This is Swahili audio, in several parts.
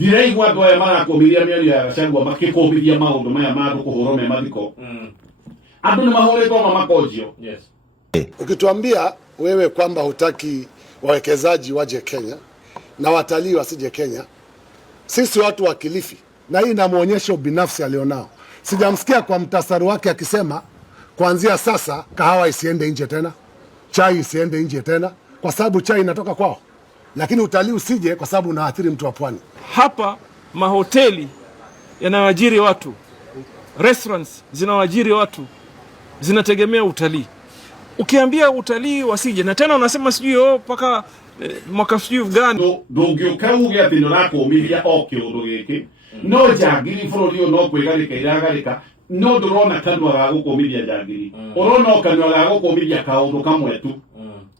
Ndireigua andu aya marakomiria mĩario ya Gachagua makĩkũmithia maũndũ maya ma kũhũrwo me mathiko. Andũ nĩ mahũrĩtwo makonjio. Yes. Ukituambia wewe kwamba hutaki wawekezaji waje Kenya na watalii wasije Kenya, sisi watu wa Kilifi, na hii inamuonyesha ubinafsi alionao. Sijamsikia kwa mtasari wake akisema kuanzia sasa kahawa isiende nje tena, chai isiende nje tena, kwa sababu chai inatoka kwao, lakini utalii usije kwa sababu unaathiri mtu wa pwani. Hapa mahoteli yanawaajiri watu, restaurants zinawaajiri watu, zinategemea utalii. Ukiambia utalii wasije na tena unasema sijui paka mwaka sijui gani ndungĩũka uge atĩ nĩũrakũmithia o kĩũndũ gĩkĩ no njangiri bũrũri ũyũ no kwĩgarĩka iragarĩka no ndũrona kanua ga gũkũmithia njangiri ũrona o kanua ga gũkũmithia kaũndũ kamwe tu.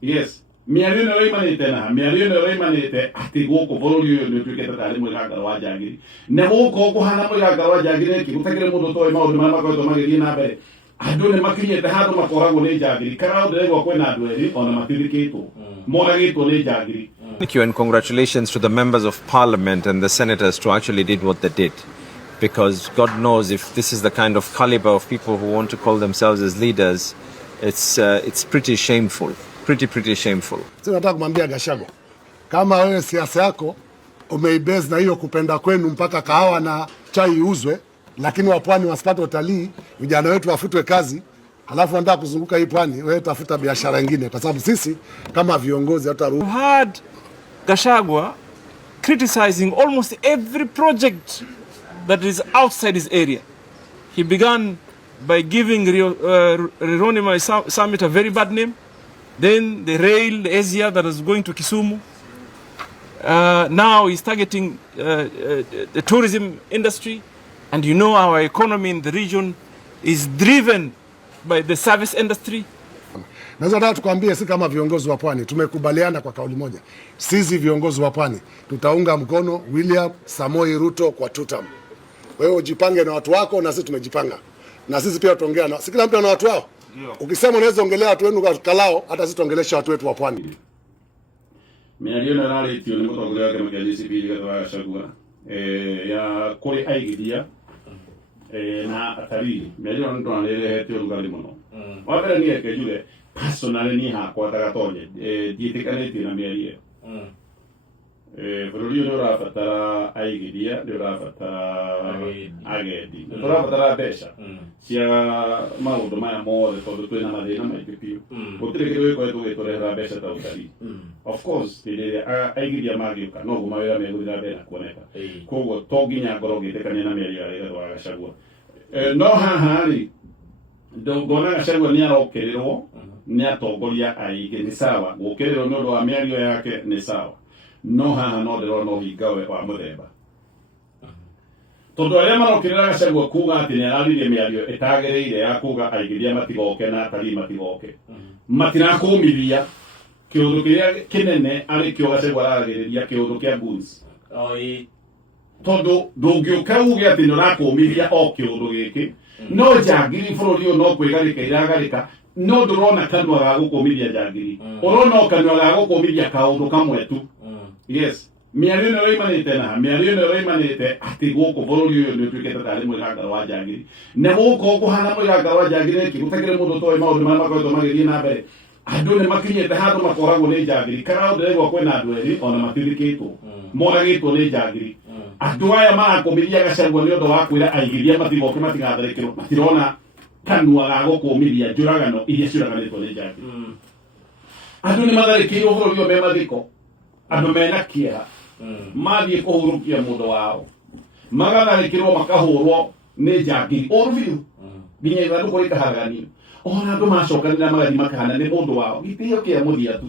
Yes, mĩario ĩno ĩroimanĩte na mĩario ĩno ĩroimanĩte atĩ gũkũ bũrũri ũyũ nĩũtuĩkĩte tarĩ mwĩgangaro wa njangiri na gũkũ kũhana mwĩgangaro wa njangiri nĩkĩ gũtakĩrĩ mũndũ toĩ maũndũ marĩa makoretwo magĩthiĩ na mbere. Andũ nĩ makinyĩte handũ makoragwo nĩ njangiri kana ndĩraigua kwĩna andũ erĩ ona matithikĩtwo moragĩtwo nĩ njangiri. Thank you and congratulations to the members of parliament and the senators to actually did what they did, because God knows if this is the kind of caliber of people who want to call themselves as leaders, it's pretty shameful, pretty shameful. Nataka kumwambia Gachagua, kama wewe siasa yako umeibase na hiyo kupenda kwenu mpaka kahawa na chai iuzwe, lakini wapwani wasipate utalii, vijana wetu wafutwe kazi, halafu wanataka kuzunguka hii pwani, wewe tafuta biashara nyingine, kwa sababu sisi kama viongozi hataruhusu. You had Gachagua criticizing almost every project that is outside his area. He began by giving Rironi Summit a very bad name. Then the rail, the Asia that is going to Kisumu. Now he's targeting the tourism industry. And you know our economy in the region is driven by the service industry. Naweza tukwambie sisi kama viongozi wa pwani tumekubaliana kwa kauli moja. Sisi viongozi wa pwani tutaunga mkono William Samoei Ruto kwa tutam. Wewe ujipange na watu wako na sisi tumejipanga. Na sisi pia tutaongea na kila mtu na watu wao. Ukisema unaweza ongelea watu wenu kwa kalao, hata sisi tuongelesha watu wetu wa pwani. Mĩario ĩno ĩrarĩtio nĩ mũtongoria wa kĩama kĩa DCP Rigathĩ wa Gachagua ya kũrĩ aigithia na atalii. Mĩario ĩno nĩ tũrarehete ũrugarĩ mũno. Wa mbere niĩ reke njuge personally niĩ hakwa ndagatonye ndiĩtĩkanĩtie na mĩario ĩyo. Bũrũri ũyũ nĩ ũrabatara aigithia, nĩ ũrabatara agendi, nĩ tũrabatara mbeca cia maũndũ maya mothe tondũ twĩna mathĩna maingĩ biũ. Gũtirĩ kĩndũ gĩkoretwo gĩtũrehera mbeca ta ũtalii. Of course hĩndĩ ĩrĩa aigithia magĩũka noguo mawĩra megũthiĩ na mbere na kuoneka. Koguo to nginya ngorwo ngĩtĩkania na mĩario ya Rigathĩ wa Gachagua. No haha rĩ ngona Gachagua nĩ arokĩrĩrwo nĩ atongoria aingĩ nĩ sawa, gũkĩrĩrwo nĩ ũndũ wa mĩario yake nĩ sawa, no haha no ndĩrona ũhinga wa mũthemba. Tondũ arĩa marokĩrĩra Gachagua kuga atĩ nĩ araririe mĩario ĩtagĩrĩire ya kuga aigithia matigoke na atalii matigoke, matirakũmithia kĩũndũ kĩrĩa kĩnene arĩkĩo Gachagua araragĩrĩria kĩũndũ kĩa goods. Tondũ ndũngĩũka uge atĩ nĩ ũrakũmithia o kĩũndũ gĩkĩ no njangiri bũrũri ũyũ no kwĩgarĩka iragarĩka no ndũrona kanua ga gũkũmithia njangiri ũrona o kanua ga gũkũmithia kaũndũ kamwe tu. Yes, mĩario ĩno ĩroimanĩte na mĩario ĩno ĩroimanĩte atĩ gũkũ bũrũri ũyũ nĩũtuĩkĩte tarĩ mwĩgangaro wa njangiri na gũkũ kũhana mwĩgangaro wa njangiri nĩkĩ gũtakĩrĩ mũndũ toĩ maũndũ marĩa makoretwo magĩthiĩ na mbere. Andũ nĩ makinyĩte handũ makoragwo nĩ njangiri kana ndĩraigua kwĩna andũ erĩ ona matithikĩtwo moragĩtwo nĩ njangiri. Andũ aya marakũmithia Gachagua nĩ ũndũ wa kwĩra aigithia matigoke matigatharĩkĩrwo, matirona kanua ga gũkũmithia njũragano iria ciũraganĩtwo nĩ njangiri. Andũ nĩ matharĩkĩirwo bũrũri ũyũ me mathiko, andũ mena kĩeha mathiĩ kũhurũkia mũndũ wao magatharĩkĩrwo makahũrwo nĩ njangiri ũru biũ nginya ithandũkũ rĩkaharaganio. Ona andũ macokanĩrĩra magathiĩ makahana nĩ mũndũ wao, gĩtĩo kĩa mũthia tu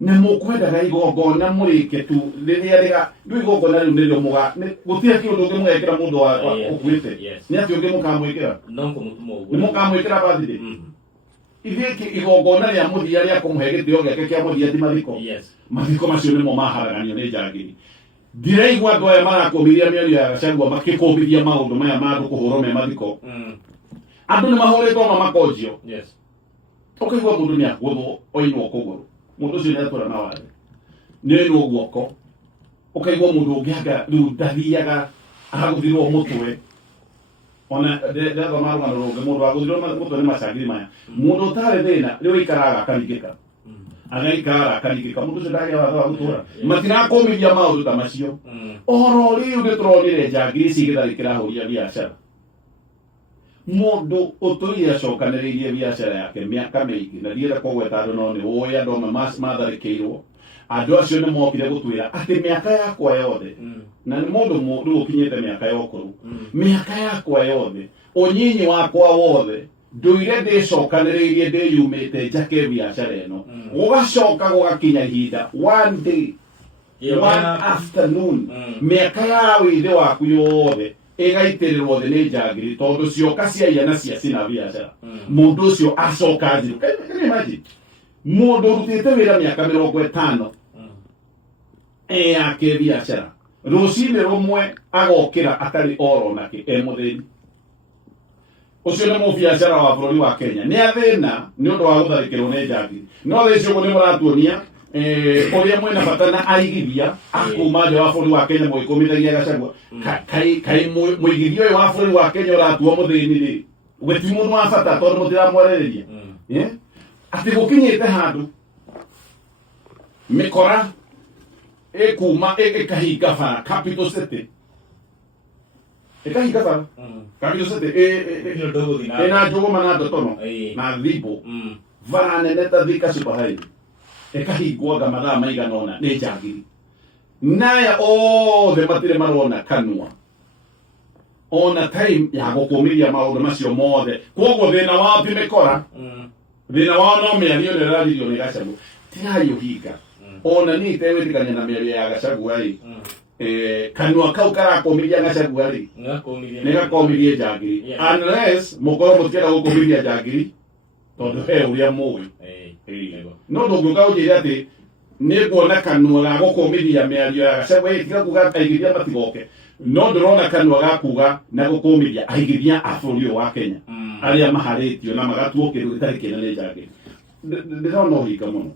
na mũkwendaga igongona mũrĩke tu rĩrĩa rĩu igongona rĩu nĩrĩo gũtirĩ kĩũndũ ũngĩ mũgekĩra mũndũ wa ũkuĩte nĩ atĩ ũngĩ mũkamwĩkĩra nĩ mũkamwĩkĩra birthday. Ithuĩ igongona rĩa mũthia rĩa kũmũhe gĩtĩo gĩake kĩa mũthia ti mathiko. Mathiko macio nĩmo maharaganio nĩ njangiri. Ndireigua andũ aya marakũmithia mĩario ya Gachagua makĩkũmithia maũndũ maya ma andũ kũhũrwo me mathiko. Andũ nĩ mahũrĩtwo makonjio. Ũkaigua mũndũ nĩ agũthwo oinwo kũgũrũ, mũndũ ũcio nĩ atũra na wathe nĩ ainwo guoko ukaigwa mundu ungiaga riu ndathiaga agaguthirwo mutwe ona ndetho marugano rungi mundu aguthirwo mutwe ni macangiri maya mundu utari thina riu ikaraga akaringika agaikara akaringika mundu ucio ndagia watho wa gutura matinakumithia maundu ta macio oro riu nituronire njangiri cigitharikira huria biacara mundu utuire acokaniriirie biacara yake miaka mingi na ndienda kugweta andu no ni uya andu amwe matharikirwo andu acio ni mokire gutwira ati miaka yakwa yothe na ni mundu riu ukinyite miaka yokuru miaka yakwa yothe unyinyi wakwa wothe nduire ndicokaniriirie ndiyumite njake biacara ino gugacoka gugakinya ihinda one day one afternoon miaka ya withe waku yothe igaitirirwo thi ni njangiri tondu cioka ciaia na ciacina biacara mundu ucio acoka njiru imagine mundu urutite wira miaka 50 yake biacara rucini rumwe agokira atari oro nake muthini ucio ni mubiacara wa bururi wa Kenya ni athina ni undu wa gutharikirwo ni njangiri no thicio ni muratuonia uria mwena bata na aigithia akuma nja wa bururi wa Kenya mwikumithagia Gachagua kai muigithio uyu wa bururi wa Kenya uratuo muthini ri gweti mundu wa bata tondu mutiramwerereria ati gukinyite handu mikora ekuma ekahinga bara capital city ekahinga bara capital city ena njuguma na ndotono na thibo bara nene ta Thika Super Highway ekahingwo anga mathaa maigana ona ni njangiri naya othe matire marona kanua ona time ya gukumiria maundu macio mothe koguo thina wa mikora thina wa no miario ni raririo ni Gachagua tirayo hinga ona ni tewitikania na miario ya Gachagua ri kanua kau karakumiria Gachagua ri nigakumirie njangiri unless mukoro mutienda gukumiria njangiri tondu he uria muwi no ndungiuka ujire ati ni kuona kanua ga gukumiria miario ya Gachagua tiga kuga aigithia matigoke no ndurona kanua ga kuga na gukumiria aigithia a bururi wa Kenya aria maharitio na magatuo kindu gitari kinene njangiri ndirona uhinga muno